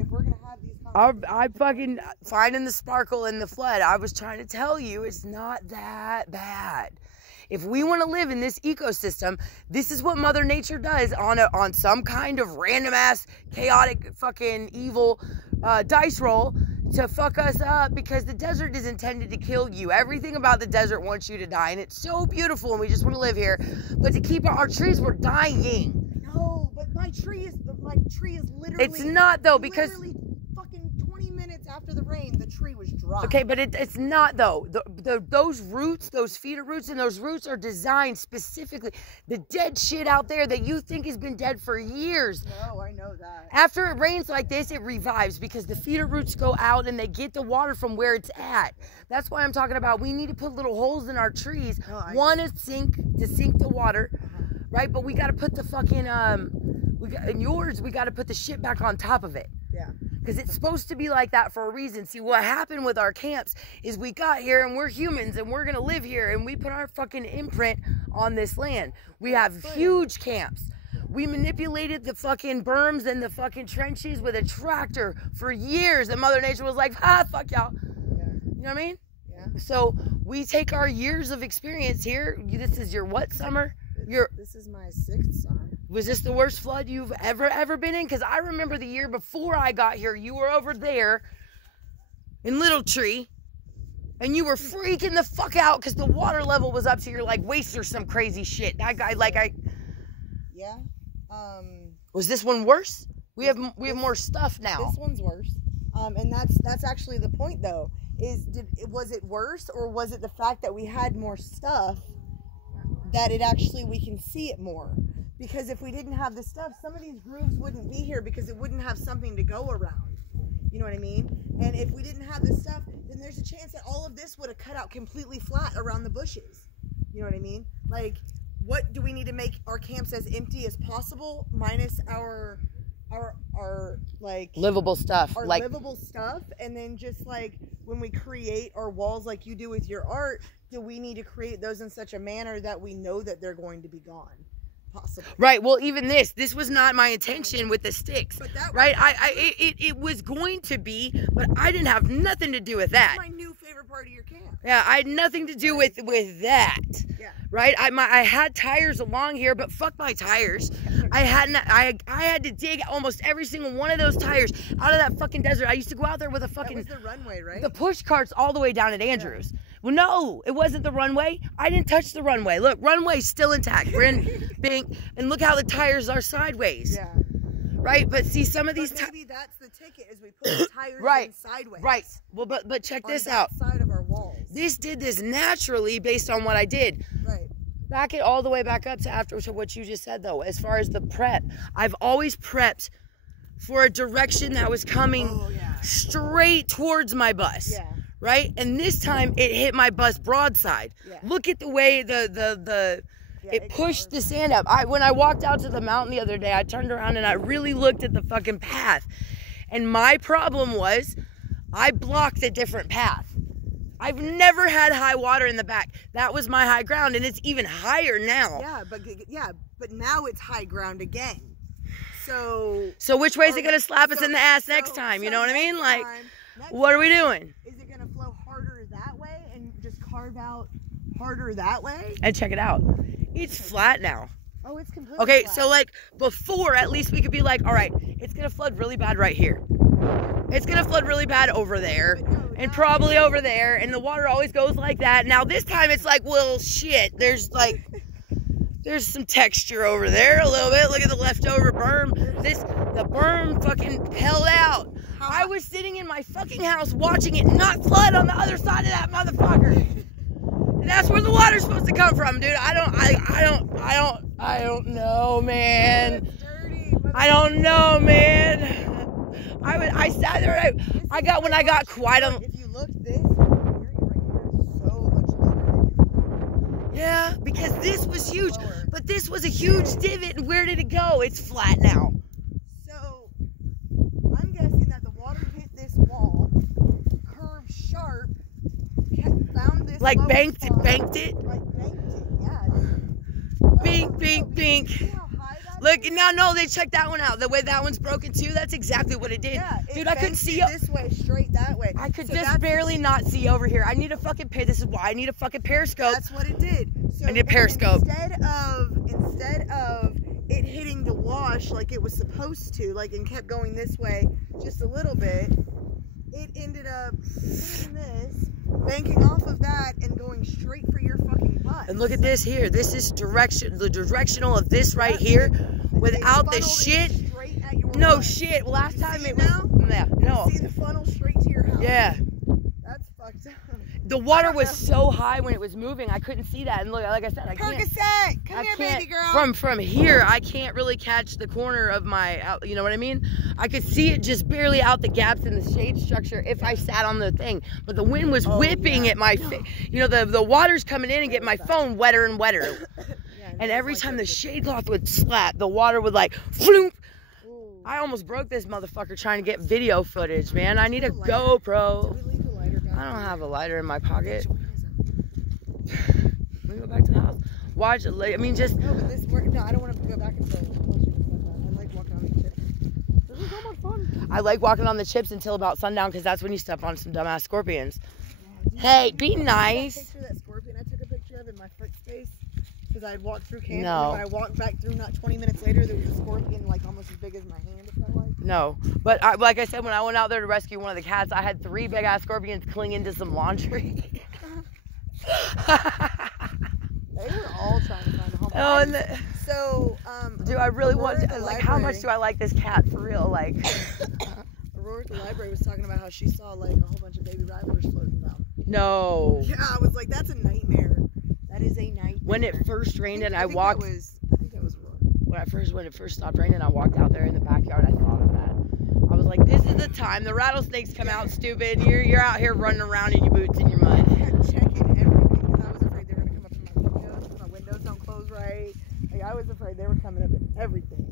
if we're gonna have these conversations. I fucking finding the sparkle in the flood. I was trying to tell you it's not that bad. If we want to live in this ecosystem, this is what Mother Nature does on some kind of random ass chaotic fucking evil dice roll to fuck us up, because the desert is intended to kill you. Everything about the desert wants you to die, and it's so beautiful and we just want to live here. But to keep our trees, we're dying. No, but my tree is literally. It's not though, because literally fucking 20 minutes after the rain, the tree was dry. okay, but it's not though. Those roots, those feeder roots, and those roots are designed specifically. The dead shit out there that you think has been dead for years. No, I know that. After it rains like this, it revives because the feeder roots go out and they get the water from where it's at. That's why I'm talking about we need to put little holes in our trees. No, One is sink the water, right? But we got to put the fucking in yours we got to put the shit back on top of it. Yeah. Because it's supposed to be like that for a reason. See, what happened with our camps is we got here and we're humans and we're going to live here and we put our fucking imprint on this land. We have huge camps. We manipulated the fucking berms and the fucking trenches with a tractor for years, and Mother Nature was like, ah, fuck y'all. Yeah. You know what I mean? Yeah. So we take our years of experience here. This is your what summer? This is my 6th summer. Was this the worst flood you've ever been in? Because I remember the year before I got here, you were over there in Little Tree, and you were freaking the fuck out because the water level was up to your like waist or some crazy shit. That guy, Yeah. Was this one worse? We have more stuff now. This one's worse. And that's actually the point though. Was it worse, or was it the fact that we had more stuff that we can see it more? Because if we didn't have the stuff, some of these grooves wouldn't be here because it wouldn't have something to go around. You know what I mean? And if we didn't have this stuff, then there's a chance that all of this would have cut out completely flat around the bushes. You know what I mean? Like, what do we need to make our camps as empty as possible, minus our like livable stuff, our livable stuff, and then just like when we create our walls like you do with your art, do we need to create those in such a manner that we know that they're going to be gone? Possibly. Right. Well, even this was not my intention with the sticks. But that right. It was going to be, but I didn't have nothing to do with that. That's my new favorite part of your camp. Yeah, I had nothing to do with that. Yeah. Right. I had tires along here, but fuck my tires. I had to dig almost every single one of those tires out of that fucking desert. I used to go out there with a fucking. That was the runway, right? The push carts all the way down at Andrews. Yeah. Well, no, it wasn't the runway. I didn't touch the runway. Look, runway's still intact. We're in Bink, and look how the tires are sideways. Yeah. Right, but see some of these. Maybe that's the ticket, is we put the tires in sideways. Right. Well, but check this out. Side of our walls. This did this naturally based on what I did. Right. Back it all the way back up to what you just said though. As far as the prep, I've always prepped for a direction that was coming straight towards my bus. Yeah. Right? And this time it hit my bus broadside. Yeah. Look at the way it pushed the sand up. When I walked out to the mountain the other day, I turned around and I really looked at the fucking path. And my problem was I blocked a different path. I've never had high water in the back. That was my high ground, and it's even higher now. But now it's high ground again. So which way is it gonna slap us in the ass next time? You know what I mean? Like, what are we doing? Is it gonna flow harder that way and just carve out harder that way? And check it out. It's flat now. Oh, it's completely okay, flat. so like before, at least we could be like, all right, it's gonna flood really bad right here. It's gonna flood really bad over there, and probably over there, and the water always goes like that. Now this time it's like, well, shit, there's some texture over there a little bit. Look at the leftover berm. The berm fucking held out. I was sitting in my fucking house watching it not flood on the other side of that motherfucker. And that's where the water's supposed to come from, dude. I don't know, man. I don't know, man. I sat there. When I got quiet. If you look, this area right here is so much lower. Yeah, because this was huge, but this was a huge divot, and where did it go? It's flat now. So I'm guessing that the water hit this wall, curved sharp, found this. Like banked it. Like banked it, yeah. Bink. See how high that Look, now, no, they checked that one out. The way that one's broken too, that's exactly what it did. Yeah, dude, I couldn't see this way, straight that way. I could just barely not see over here. I need a fucking this is why I need a fucking periscope. That's what it did. So I need a periscope. Instead of it hitting the wash like it was supposed to, like, and kept going this way just a little bit, it ended up hitting this, banking off of that, and going straight for your fucking butt. And look at this here. This is the directional of this right here, without the shit. No butt. shit. Last time it now? was. Yeah, no. You see the funnel straight to your house. Yeah. That's fucked up. The water was so high when it was moving, I couldn't see that. And look, like I said, I can't. Percocet, come here, baby girl. From here, I can't really catch the corner of my, you know what I mean? I could see it just barely out the gaps in the shade structure if I sat on the thing. But the wind was whipping at my face. You know, the water's coming in and getting my phone wetter and wetter. And every time the shade cloth would slap, the water would like, floop. I almost broke this motherfucker trying to get video footage, man. I need a GoPro. I don't have a lighter in my pocket. Let me go back to the house. Watch it. I mean, just. No, but no, I don't want to go back until I like walking on the chips. This is so much fun. I like walking on the chips until about sundown because that's when you step on some dumbass scorpions. Hey, be nice. That scorpion I took a picture of in my foot space because I had walked through camp. No. And when I walked back through, not 20 minutes later, there was a scorpion like almost as big as my hand. It felt like. No, but like I said, when I went out there to rescue one of the cats, I had 3 big ass scorpions clinging to some laundry. They were all trying to find a home. Oh, and do I really want to, like, how much do I like this cat for real? Like, Aurora at the library was talking about how she saw like a whole bunch of baby rattlers floating about. No. Yeah, I was like, that's a nightmare. That is a nightmare. When it first rained and I think that was Aurora. When it first stopped raining, I walked out there in the backyard. I thought of that. I was like, this is the time the rattlesnakes come out, stupid. You're out here running around in your boots in your mud. I kept checking everything because I was afraid they were gonna come up in my windows because my windows don't close right. Like, I was afraid they were coming up in everything.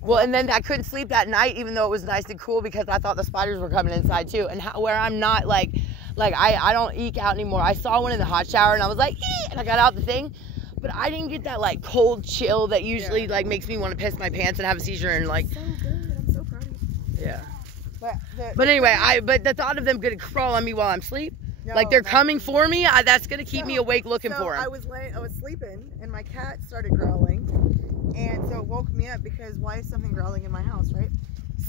Well, and then I couldn't sleep that night, even though it was nice and cool, because I thought the spiders were coming inside too. And where I'm not like I don't eke out anymore. I saw one in the hot shower and I was like, eh, and I got out the thing. But I didn't get that like cold chill that usually like makes me want to piss my pants and have a seizure and like. So good. I'm so proud of you. Yeah. But anyway, but the thought of them gonna crawl on me while I'm asleep, like they're coming for me, that's gonna keep me awake looking for them. I was sleeping and my cat started growling, and so it woke me up because why is something growling in my house, right?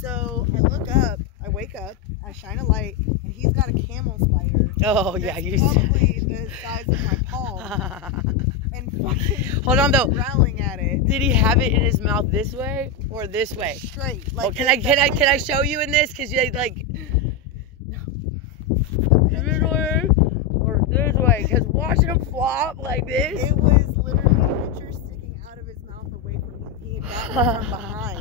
So I look up, I wake up, I shine a light, and he's got a camel spider. Oh yeah, you probably the size of my palm. And fucking hold on though. Growling at it. Did he have it in his mouth this way or this way? Straight. Like, can I show you in this? Cause you like. This way or this way? Cause watching him flop like this. It was literally a picture sticking out of his mouth away from him. He had gotten it from behind.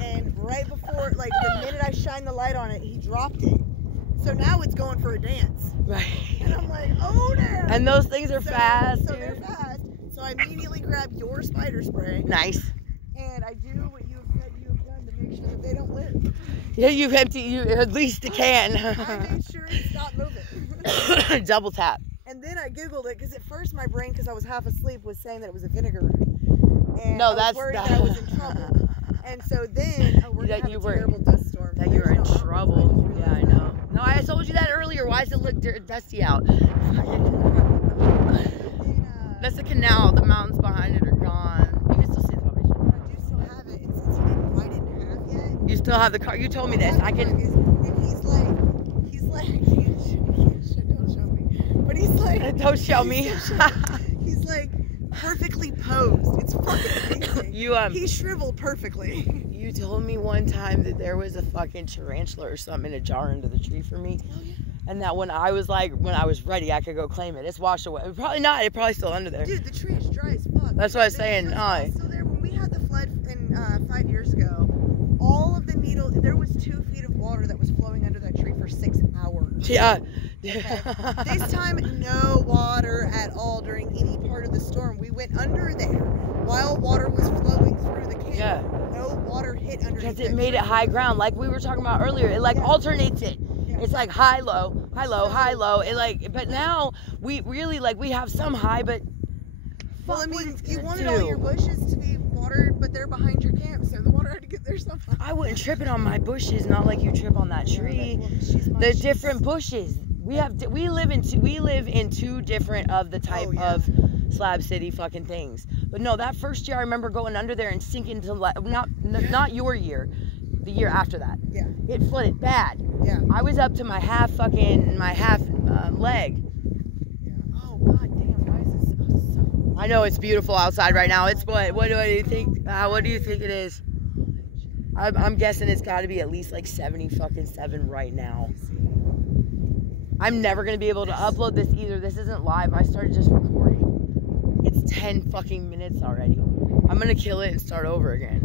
And right before, like the minute I shined the light on it, he dropped it. So now it's going for a dance. Right. And I'm like, oh damn. And those things are fast, So dude. they're fast. So I immediately grab your spider spray. Nice. And I do what you have said you have done to make sure that they don't live. Yeah, you've emptied at least a can. I made sure it stopped moving. Double tap. And then I Googled it because at first my brain, because I was half asleep, was saying that it was a vinegar root. And no, I was worried that I was in trouble. And so then, we're going to have a terrible dust storm. That you were in trouble. Yeah, I know. No, I told you that earlier. Why does it look dusty out? That's the canal. The mountains behind it are gone. You can still see the foundation. I do still have it. And since you didn't write it in half yet. You still have the car. You told me this. I can. And he's like, don't show me. But he's like. Don't show me. He's like perfectly posed. It's fucking amazing. He shriveled perfectly. You told me one time that there was a fucking tarantula or something in a jar under the tree for me. Oh, yeah. And that when I was ready, I could go claim it. It's washed away. Probably not. It's probably still under there. Dude, the tree is dry as fuck. That's what I was saying. So there, when we had the flood in 5 years ago, all of the there was 2 feet of water that was flowing under that tree for 6 hours. Yeah. Okay. This time, no water at all during any part of the storm. We went under there while water was flowing through the camp. Yeah. No water hit under. Because it made it high ground, like we were talking about earlier. It alternates it. Yeah. It's like high, low, high, low, high, low. It but now we really we have some high, but Well, I what mean, it's you gonna wanted do. all your bushes to be watered, but they're behind your camp, so the water had to get there somehow. I wouldn't trip it on my bushes, not like you trip on that tree. The different bushes. We live in two different of the type of Slab City fucking things. But no, that first year I remember going under there and sinking to not your year, the year after that. Yeah. It flooded bad. Yeah. I was up to my half leg. Yeah. Oh god damn! Why is this so? I know it's beautiful outside right now. It's what do you think? What do you think it is? I'm guessing it's got to be at least like 77 right now. I'm never gonna be able to upload this either. This isn't live. I started just recording. It's 10 fucking minutes already. I'm gonna kill it and start over again.